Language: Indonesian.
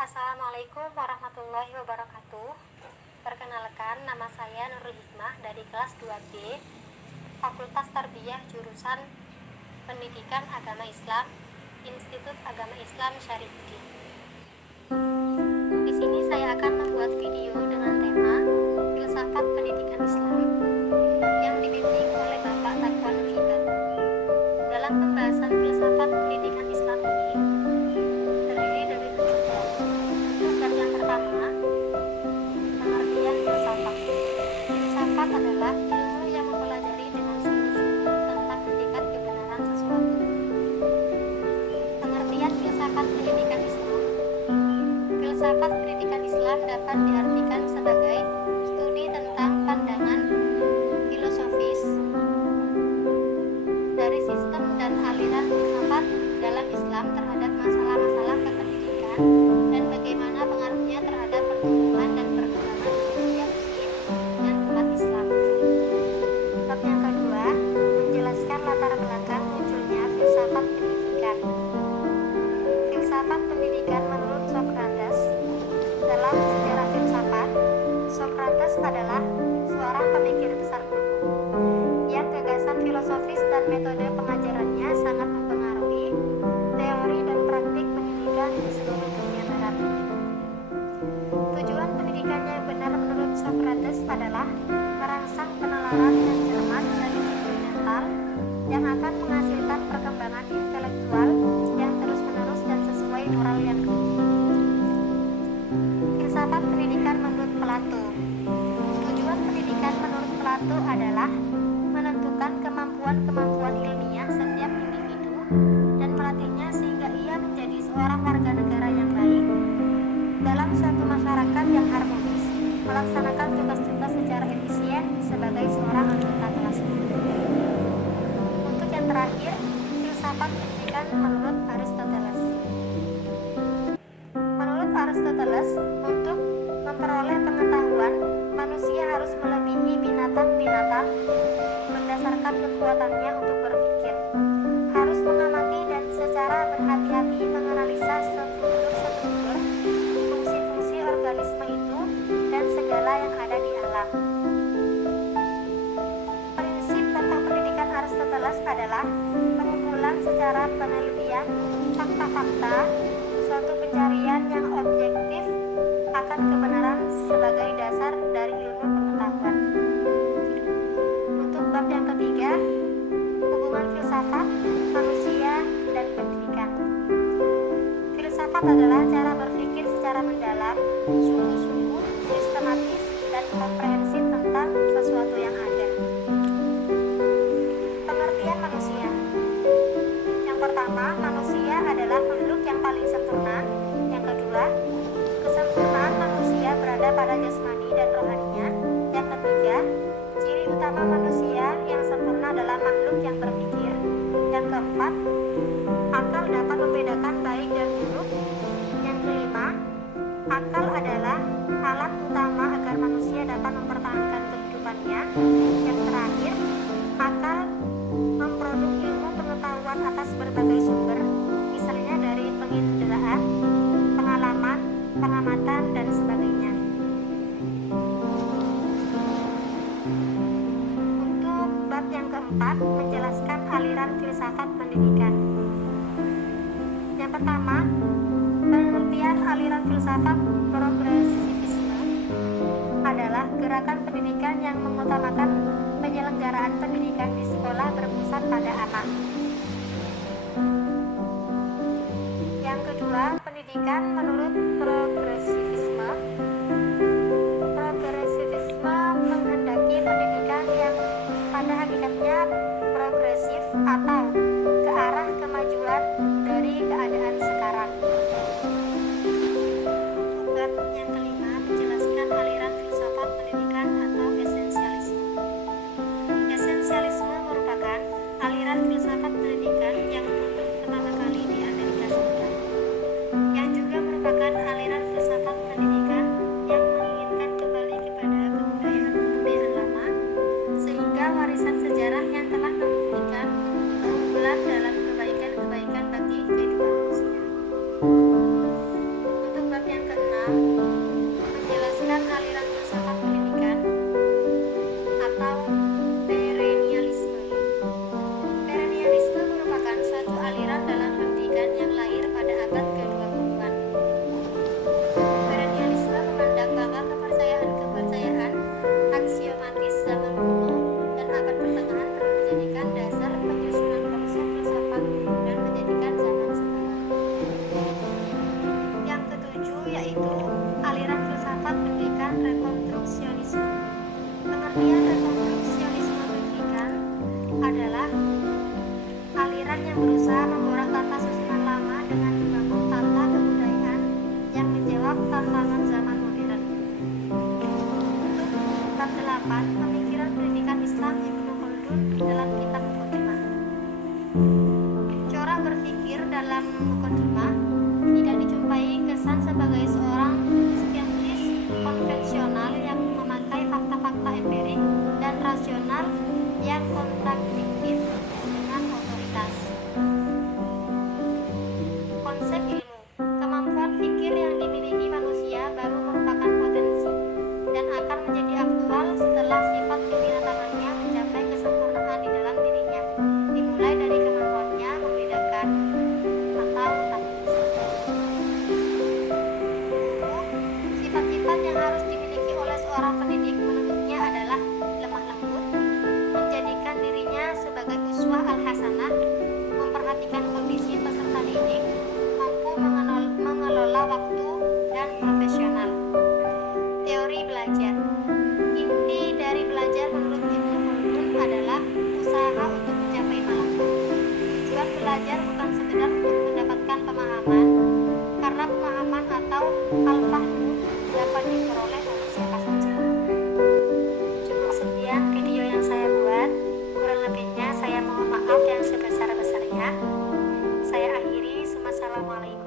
Assalamualaikum warahmatullahi wabarakatuh. Perkenalkan, nama saya Nurul Hikmah dari kelas 2B, Fakultas Tarbiyah jurusan Pendidikan Agama Islam, Institut Agama Islam Syarifuddin. Di sini saya akan membuat video dengan tema Filsafat Pendidikan Islam yang dibimbing oleh Bapak Taqwa Nur Hibad. Dalam pembahasan filsafat pendidikan Islam ini terdiri dari 7 bab. Bab yang pertama, pengertian filsafat. Filsafat adalah ilmu yang mempelajari dengan sungguh-sungguh tentang hakikat kebenaran sesuatu. Pengertian filsafat pendidikan Islam. Filsafat pendidikan Islam dapat diartikan sebagai studi tentang pandangan filosofis dari sistem dan aliran filsafat dalam Islam terhadap masalah-masalah kependidikan dan bagaimana pengaruhnya terhadap pertumbuhan dan perkembangan manusia muslim dan umat Islam. Bab yang kedua, menjelaskan latar belakang munculnya filsafat pendidikan. Filsafat pendidikan menurut Socrates. Dalam sejarah filsafat, Socrates adalah seorang pemikir besar kuno yang gagasan filosofis dan metode pengajarannya sangat mempengaruhi teori dan praktik pendidikan di seluruh dunia barat. Tujuan pendidikan yang benar menurut Socrates adalah merangsang penalaran yang cermat dan disiplin mental yang akan menghasilkan perkembangan intelektual yang terus-menerus dan sesuai moral yang tinggi. Filsafat pendidikan menurut Plato. Tujuan pendidikan menurut Plato adalah menentukan kemampuan-kemampuan ilmiah setiap individu dan melatihnya sehingga ia menjadi seorang warga negara yang baik dalam suatu masyarakat yang harmonis, melaksanakan tugas-tugas secara efisien sebagai seorang anggota kelas. Untuk yang terakhir, filsafat pendidikan menurut Aristoteles. Menurut Aristoteles, untuk memperoleh pengetahuan, manusia harus melebihi binatang-binatang berdasarkan kekuatannya untuk berpikir, harus mengamati dan secara berhati-hati menganalisa struktur-struktur, fungsi-fungsi organisme itu, dan segala yang ada di alam. Prinsip tentang pendidikan Aristoteles adalah pengumpulan secara penelitian fakta-fakta, suatu pencarian yang objektif akan kebenaran sebagai dasar dari ilmu pengetahuan. Untuk bab yang ketiga, hubungan filsafat, manusia, dan pendidikan. Filsafat adalah cara berpikir secara mendalam, sungguh-sungguh, sistematis, dan komprehensif tentang sesuatu yang ada. Pengertian manusia. Yang pertama, manusia adalah makhluk yang paling sempurna. Yang kedua, kesempurnaan manusia berada pada jasmani dan rohaninya. Yang ketiga, ciri utama manusia yang sempurna adalah makhluk yang berpikir. Yang keempat, akal dapat membedakan baik dan buruk. Yang kelima, akal adalah alat utama agar manusia dapat mempertahankan kehidupannya. Yang terakhir, akal memproduk ilmu pengetahuan atas berbagai sumber, misalnya dari penginderaan, pengalaman, pengamatan, dan sebagainya. Untuk bab yang keempat, menjelaskan aliran filsafat pendidikan. Yang pertama, pengertian aliran filsafat progresivisme adalah gerakan pendidikan yang mengutamakan penyelenggaraan pendidikan di sekolah berpusat pada anak. Yang kedua, pendidikan menurut progresivisme. Progresivisme menghendaki pendidikan yang pada hakikatnya progresif atau ke arah kemajuan dari keadaan sekarang. Bab yang kelima, menjelaskan aliran filsafat pendidikan atau esensialisme. Esensialisme merupakan aliran filsafat pendidikan yang tumbuh pertama kali di Amerika Serikat, yang juga merupakan dalam mukadimah, tidak dijumpai kesan sebagai seorang psikiatris konvensional yang memakai fakta-fakta empirik dan rasional yang kontradiktif dengan otoritas. Konsep ilmu, kemampuan pikir yang dimiliki manusia baru merupakan potensi dan akan menjadi aktual setelah sifat kebinatangannya mencapai kesempurnaan di dalam dirinya, dimulai dari kemampuannya membedakan atau taktis. Sifat-sifat yang harus dimiliki oleh seorang pendidik menurutnya adalah lemah lembut, menjadikan dirinya sebagai uswah al-hasanah, memperhatikan kondisi peserta didik, mampu mengelola waktu, dan profesional. Teori belajar. Inti dari belajar menurut Ibnu Khaldun adalah usaha untuk mencapai malakut. Tujuan belajar bukan sekedar untuk mendapatkan pemahaman, karena pemahaman atau al-fahmu dapat diperoleh oleh siapa saja. Cukup sekian video yang saya buat. Kurang lebihnya saya mohon maaf yang sebesar-besarnya. Saya akhiri. Wassalamualaikum.